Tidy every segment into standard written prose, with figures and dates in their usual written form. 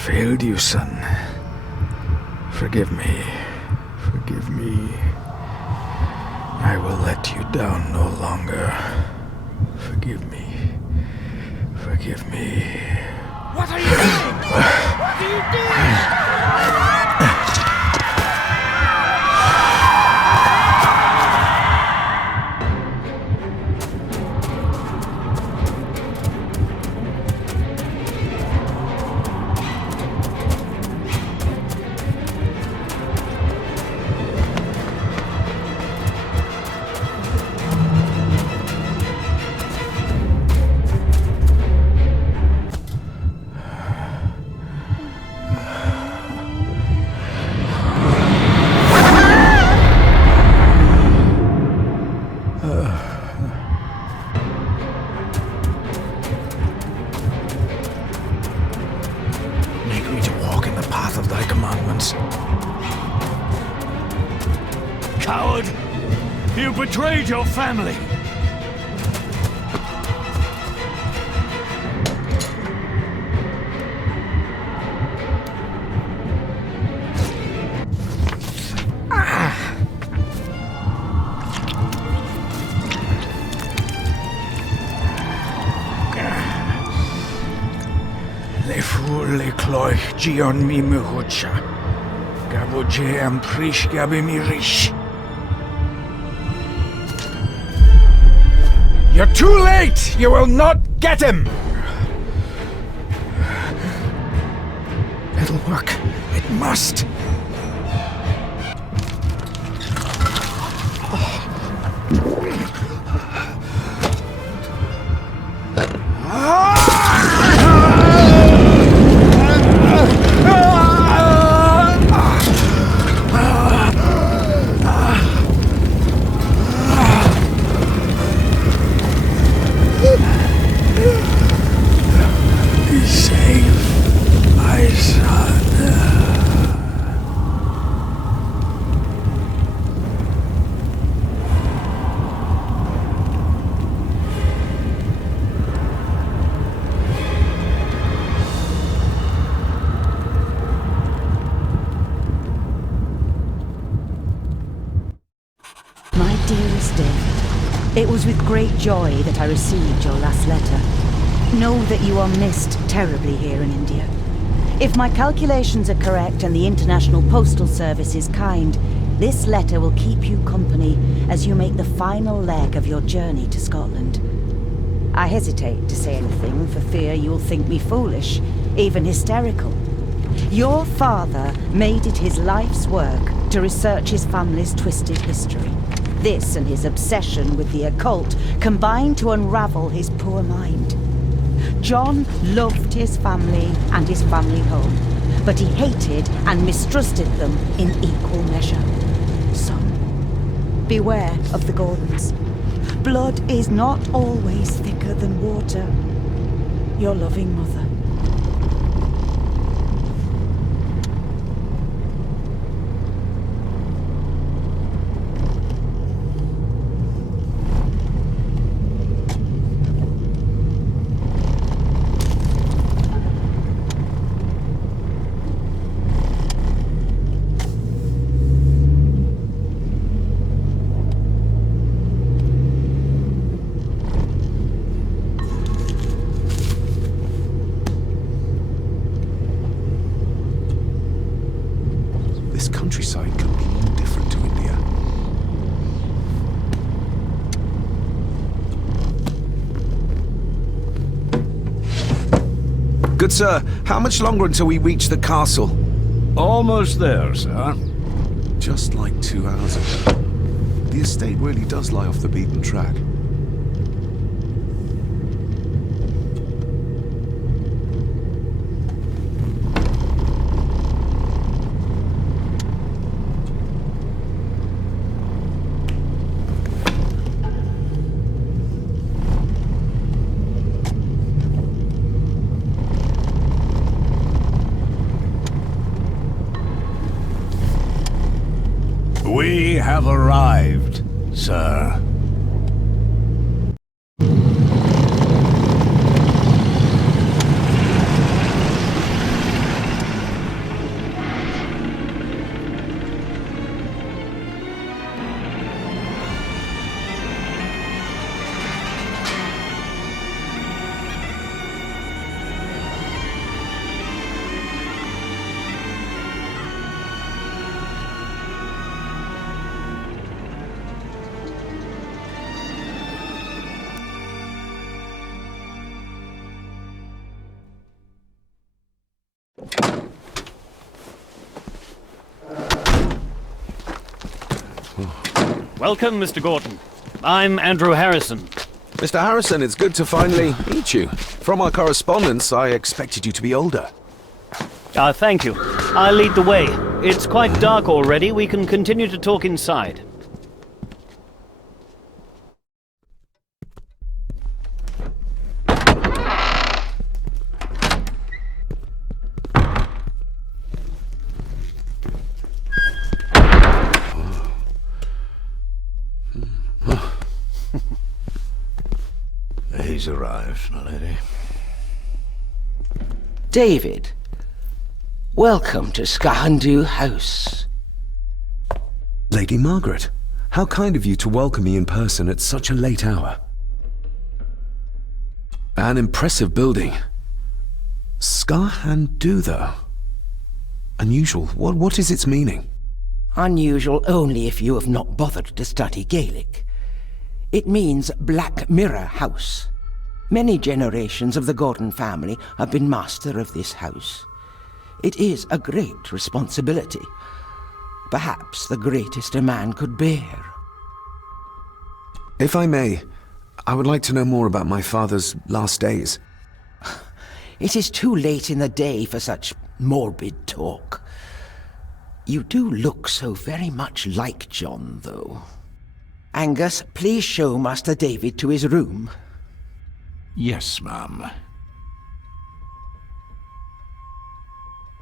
failed you, son. Forgive me. Forgive me. I will let you down no longer. Forgive me. Forgive me. What are you doing? What are you doing? Coward! You betrayed your family! Le fur le cloich gion mi muhucha. Gaboje am prish gabi mi rish. You're too late! You will not get him! It'll work. It must. My dearest David, it was with great joy that I received your last letter. Know that you are missed terribly here in India. If my calculations are correct and the International Postal Service is kind, this letter will keep you company as you make the final leg of your journey to Scotland. I hesitate to say anything for fear you'll think me foolish, even hysterical. Your father made it his life's work to research his family's twisted history. This and his obsession with the occult combined to unravel his poor mind. John loved his family and his family home, but he hated and mistrusted them in equal measure. Son, beware of the Gordons. Blood is not always thicker than water. Your loving mother. This countryside completely different to India. Good sir, how much longer until we reach the castle? Almost there, sir. Just like 2 hours ago. The estate really does lie off the beaten track. We have arrived, sir. Welcome, Mr. Gordon. I'm Andrew Harrison. Mr. Harrison, it's good to finally meet you. From our correspondence, I expected you to be older. Thank you. I'll lead the way. It's quite dark already. We can continue to talk inside. He's arrived, my lady. David, welcome to Skahandu House. Lady Margaret, how kind of you to welcome me in person at such a late hour. An impressive building. Skahandu, though. Unusual. What is its meaning? Unusual only if you have not bothered to study Gaelic. It means Black Mirror House. Many generations of the Gordon family have been master of this house. It is a great responsibility. Perhaps the greatest a man could bear. If I may, I would like to know more about my father's last days. It is too late in the day for such morbid talk. You do look so very much like John, though. Angus, please show Master David to his room. Yes, ma'am.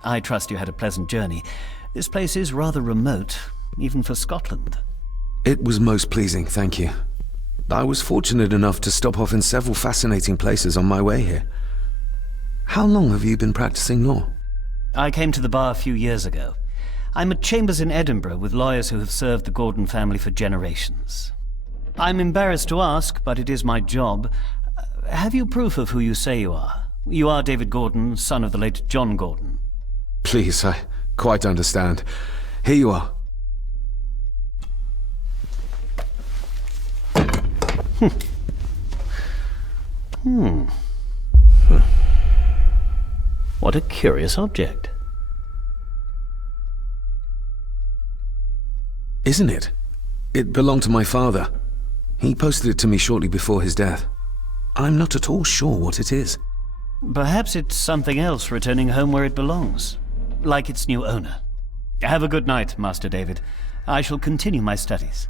I trust you had a pleasant journey. This place is rather remote, even for Scotland. It was most pleasing, thank you. I was fortunate enough to stop off in several fascinating places on my way here. How long have you been practicing law? I came to the bar a few years ago. I'm at chambers in Edinburgh with lawyers who have served the Gordon family for generations. I'm embarrassed to ask, but it is my job. Have you proof of who you say you are? You are David Gordon, son of the late John Gordon. Please, I quite understand. Here you are. What a curious object. Isn't it? It belonged to my father. He posted it to me shortly before his death. I'm not at all sure what it is. Perhaps it's something else returning home where it belongs, like its new owner. Have a good night, Master David. I shall continue my studies.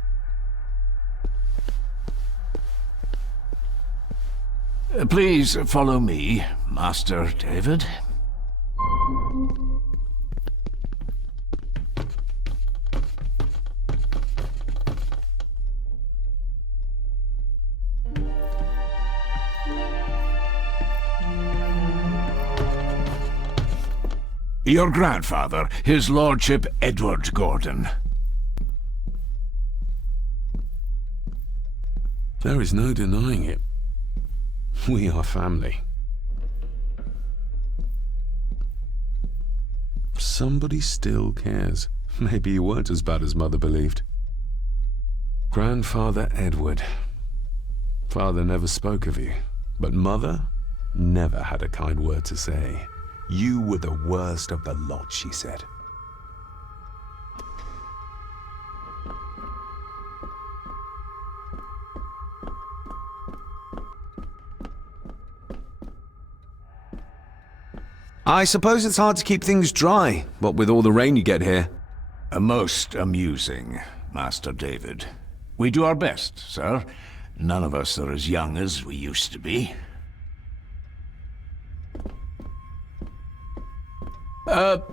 Please follow me, Master David. Your grandfather, his lordship Edward Gordon. There is no denying it. We are family. Somebody still cares. Maybe you weren't as bad as Mother believed. Grandfather Edward. Father never spoke of you, but Mother never had a kind word to say. You were the worst of the lot, she said. I suppose it's hard to keep things dry, what with all the rain you get here. Most amusing, Master David. We do our best, sir. None of us are as young as we used to be.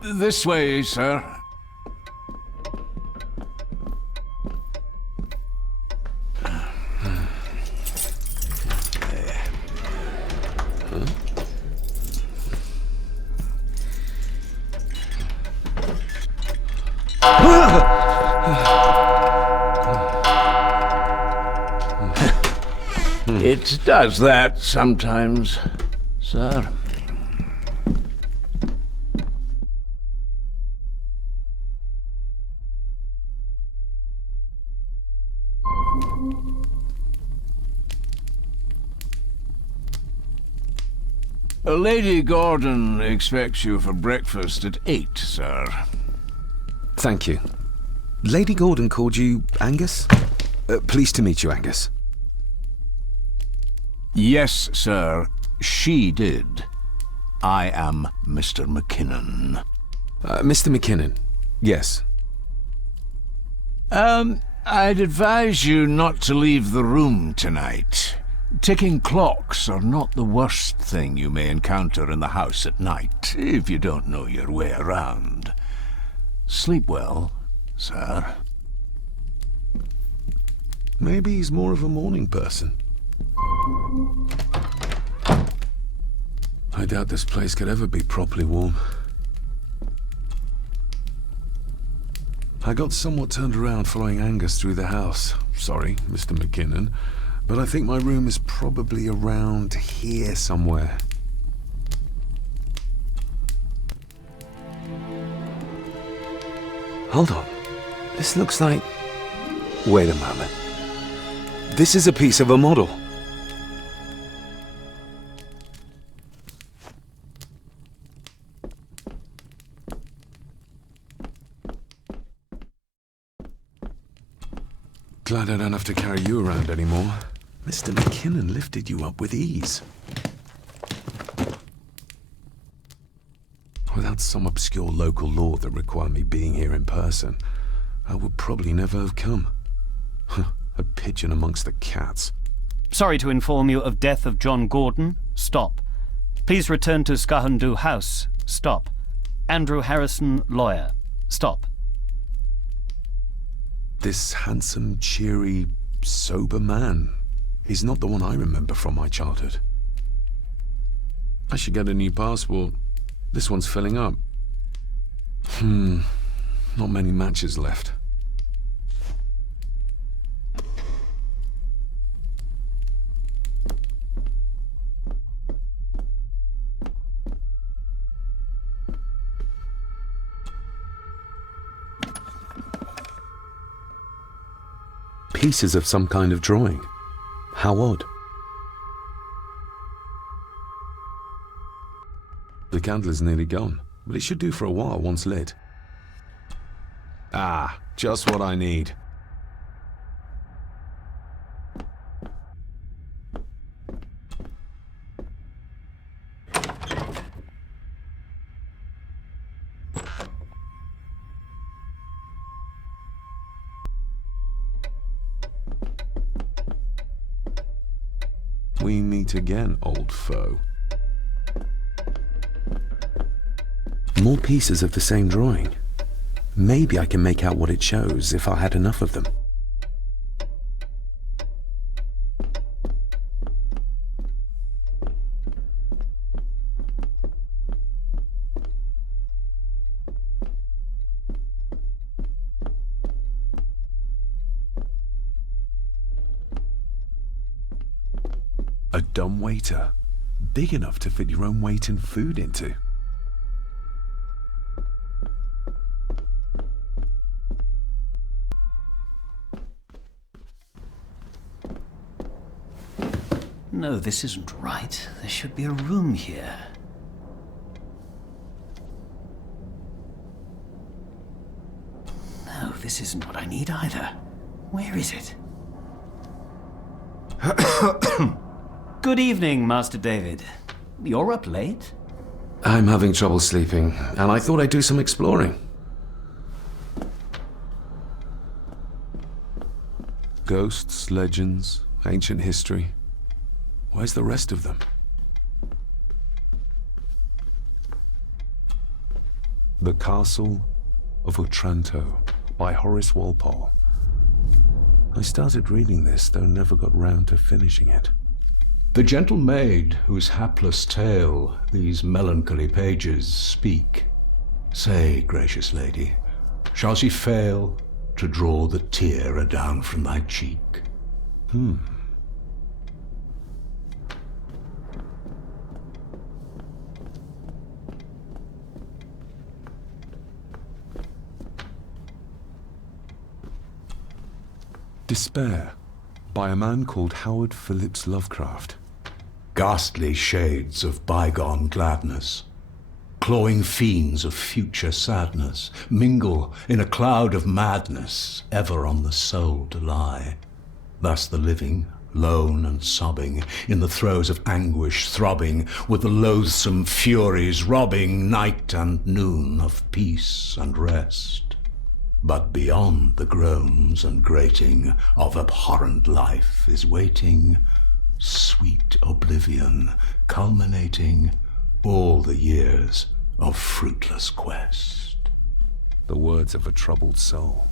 This way, sir. It does that sometimes, sir. Lady Gordon expects you for breakfast at 8, sir. Thank you. Lady Gordon called you Angus? Pleased to meet you, Angus. Yes, sir. She did. I am Mr. McKinnon. Mr. McKinnon. Yes. I'd advise you not to leave the room tonight. Ticking clocks are not the worst thing you may encounter in the house at night, if you don't know your way around. Sleep well, sir. Maybe he's more of a morning person. I doubt this place could ever be properly warm. I got somewhat turned around following Angus through the house. Sorry, Mr. McKinnon, but I think my room is probably around here somewhere. Hold on. This looks like... Wait a moment. This is a piece of a model. Glad I don't have to carry you around anymore. Mr. McKinnon lifted you up with ease. Without some obscure local law that required me being here in person, I would probably never have come. A pigeon amongst the cats. Sorry to inform you of death of John Gordon. Stop. Please return to Skahundu House. Stop. Andrew Harrison, lawyer. Stop. This handsome, cheery, sober man is not the one I remember from my childhood. I should get a new passport. This one's filling up. Not many matches left. Pieces of some kind of drawing. How odd. The candle is nearly gone, but it should do for a while once lit. Ah, just what I need. We meet again, old foe. More pieces of the same drawing. Maybe I can make out what it shows if I had enough of them. A dumbwaiter, big enough to fit your own weight and food into. No, this isn't right. There should be a room here. No, this isn't what I need either. Where is it? Good evening, Master David. You're up late? I'm having trouble sleeping, and I thought I'd do some exploring. Ghosts, legends, ancient history. Where's the rest of them? The Castle of Otranto by Horace Walpole. I started reading this, though never got round to finishing it. The gentle maid whose hapless tale these melancholy pages speak. Say, gracious lady, shall she fail to draw the tear adown from thy cheek? Despair, by a man called Howard Phillips Lovecraft. Ghastly shades of bygone gladness, clawing fiends of future sadness, mingle in a cloud of madness, ever on the soul to lie. Thus the living, lone and sobbing, in the throes of anguish throbbing, with the loathsome furies robbing night and noon of peace and rest. But beyond the groans and grating of abhorrent life is waiting sweet oblivion, culminating all the years of fruitless quest. The words of a troubled soul.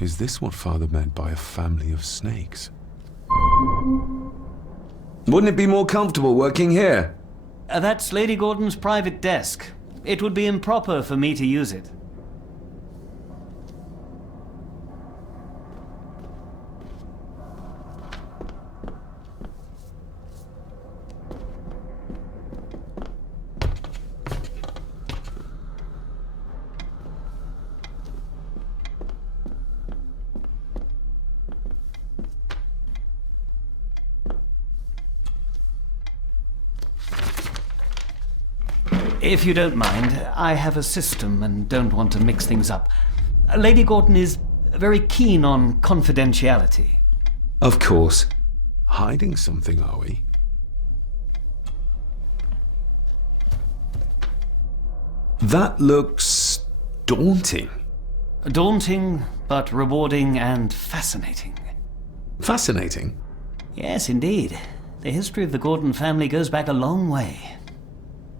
Is this what Father meant by a family of snakes? Wouldn't it be more comfortable working here? That's Lady Gordon's private desk. It would be improper for me to use it. If you don't mind, I have a system and don't want to mix things up. Lady Gordon is very keen on confidentiality. Of course. Hiding something, are we? That looks daunting. Daunting, but rewarding and fascinating. Fascinating. Yes, indeed. The history of the Gordon family goes back a long way.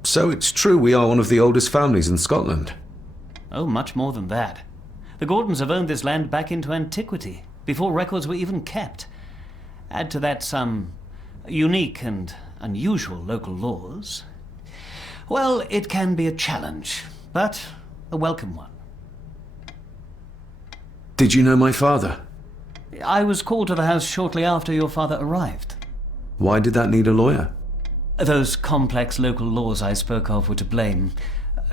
So it's true we are one of the oldest families in Scotland. Oh, much more than that. The Gordons have owned this land back into antiquity, before records were even kept. Add to that some unique and unusual local laws. Well, it can be a challenge, but a welcome one. Did you know my father? I was called to the house shortly after your father arrived. Why did that need a lawyer? Those complex local laws I spoke of were to blame.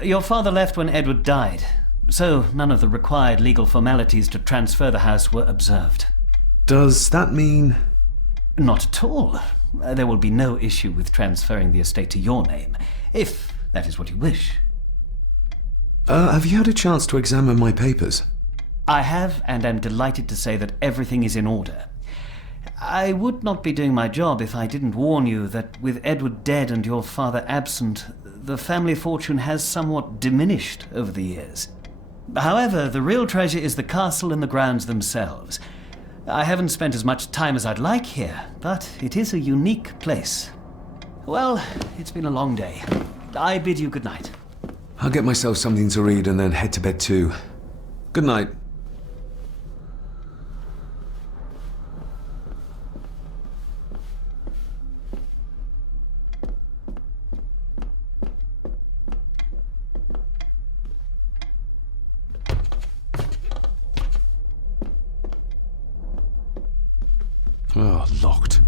Your father left when Edward died, so none of the required legal formalities to transfer the house were observed. Does that mean... Not at all. There will be no issue with transferring the estate to your name, if that is what you wish. Have you had a chance to examine my papers? I have, and am delighted to say that everything is in order. I would not be doing my job if I didn't warn you that with Edward dead and your father absent, the family fortune has somewhat diminished over the years. However, the real treasure is the castle and the grounds themselves. I haven't spent as much time as I'd like here, but it is a unique place. Well, it's been a long day. I bid you good night. I'll get myself something to read and then head to bed too. Good night. Oh, locked.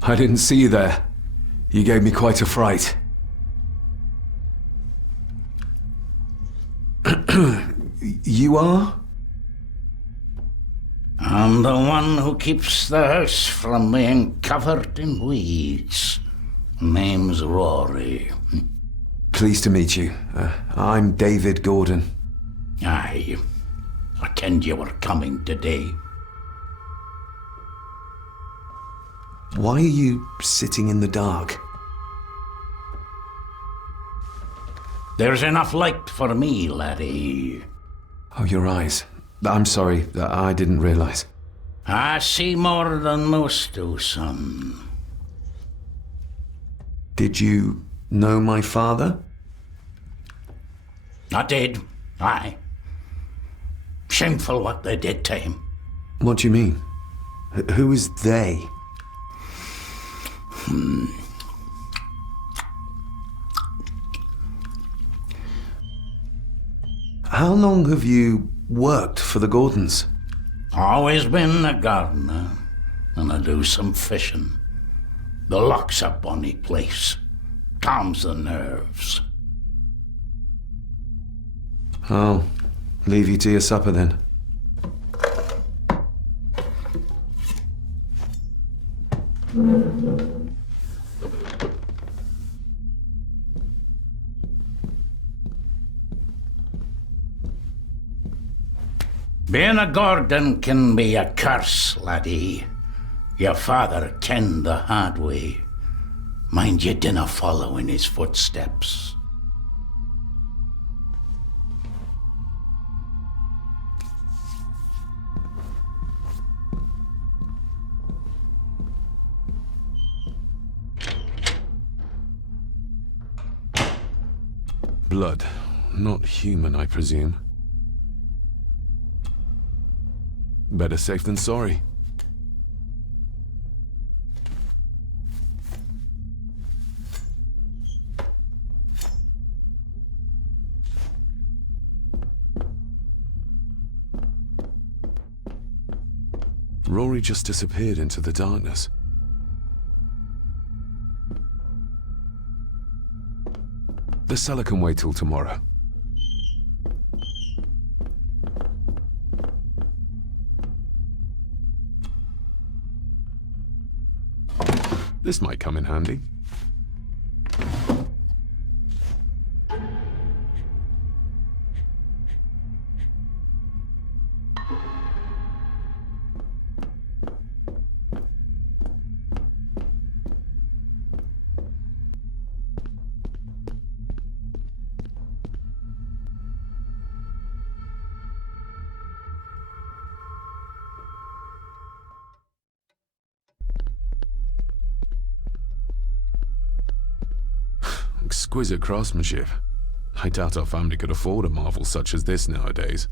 I didn't see you there. You gave me quite a fright. You are? I'm the one who keeps the house from being covered in weeds. Name's Rory. Pleased to meet you. I'm David Gordon. Aye. I kenned you were coming today. Why are you sitting in the dark? There's enough light for me, laddie. Oh, your eyes. I'm sorry, I didn't realize. I see more than most do, son. Did you know my father? I did, aye. Shameful what they did to him. What do you mean? Who is they? How long have you worked for the Gordons? Always been a gardener, and I do some fishing. The lock's a bonny place. Calms the nerves. I'll leave you to your supper then. Being a Gordon can be a curse, laddie. Your father kenned the hard way. Mind you dinna follow in his footsteps. Blood. Not human, I presume. Better safe than sorry. Rory just disappeared into the darkness. The cellar can wait till tomorrow. This might come in handy. Exquisite craftsmanship. I doubt our family could afford a marvel such as this nowadays.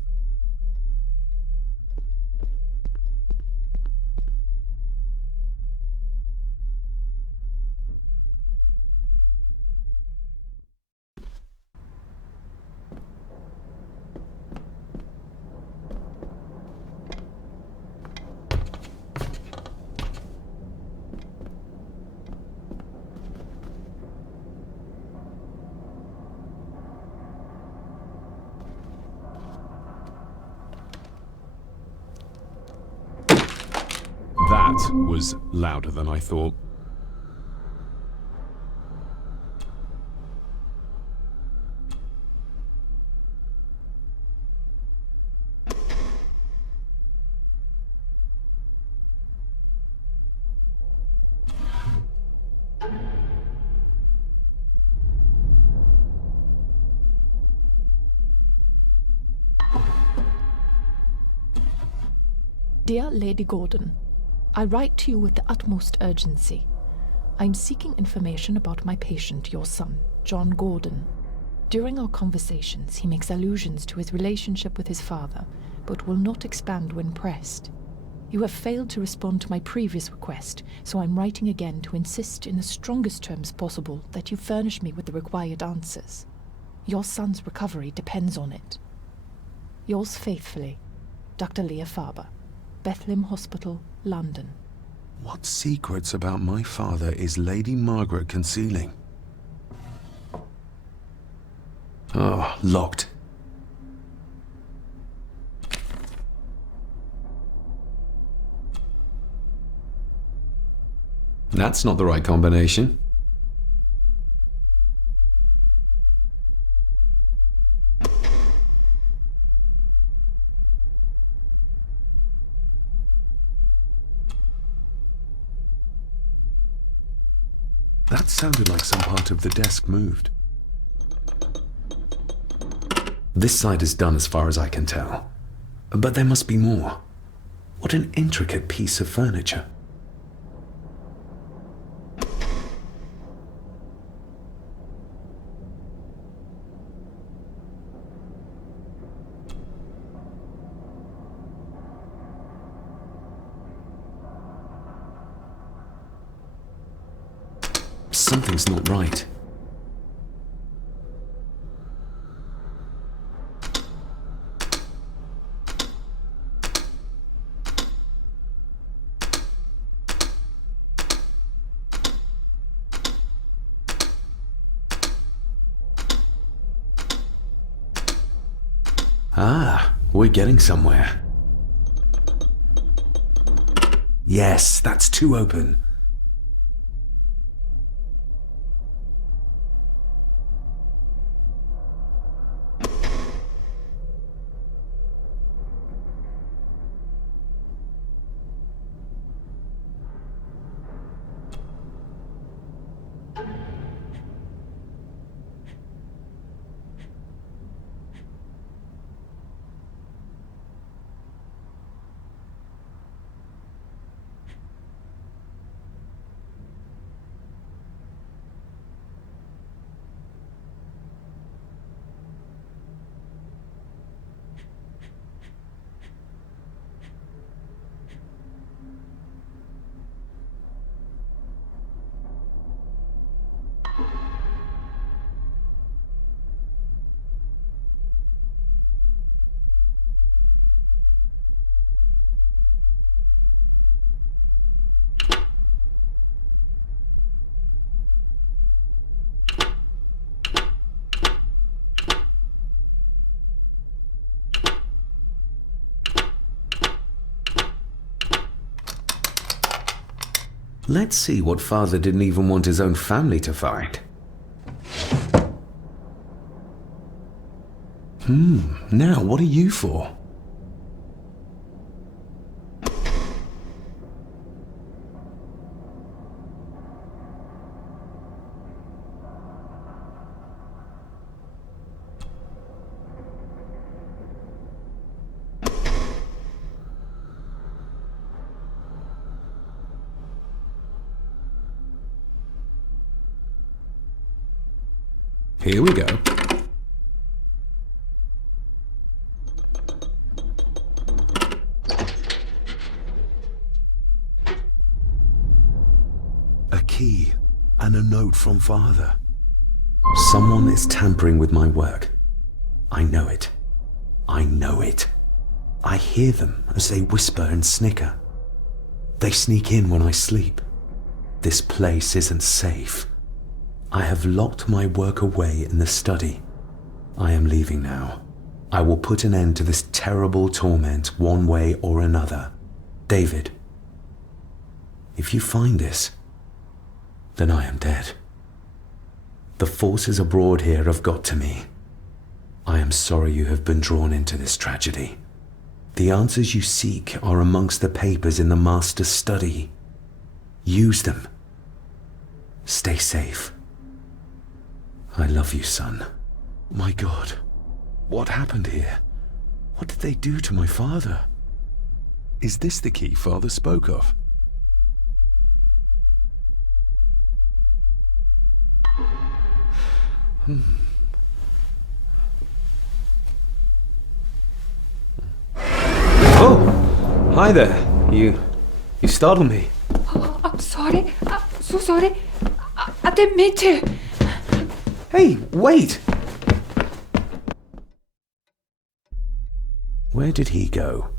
That was louder than I thought. Dear Lady Gordon, I write to you with the utmost urgency. I'm seeking information about my patient, your son, John Gordon. During our conversations, he makes allusions to his relationship with his father, but will not expand when pressed. You have failed to respond to my previous request, so I'm writing again to insist in the strongest terms possible that you furnish me with the required answers. Your son's recovery depends on it. Yours faithfully, Dr. Leah Farber, Bethlehem Hospital, London. What secrets about my father is Lady Margaret concealing? Oh, locked. That's not the right combination. That sounded like some part of the desk moved. This side is done as far as I can tell. But there must be more. What an intricate piece of furniture. Something's not right. Ah, we're getting somewhere. Yes, that's 2 open. Let's see what Father didn't even want his own family to find. Now what are you for? Here we go. A key and a note from Father. Someone is tampering with my work. I know it. I know it. I hear them as they whisper and snicker. They sneak in when I sleep. This place isn't safe. I have locked my work away in the study. I am leaving now. I will put an end to this terrible torment one way or another. David, if you find this, then I am dead. The forces abroad here have got to me. I am sorry you have been drawn into this tragedy. The answers you seek are amongst the papers in the Master's study. Use them. Stay safe. I love you, son. My God, what happened here? What did they do to my father? Is this the key Father spoke of? Oh, hi there. You startled me. Oh, I'm sorry. I'm so sorry. I didn't mean to. Hey, wait! Where did he go?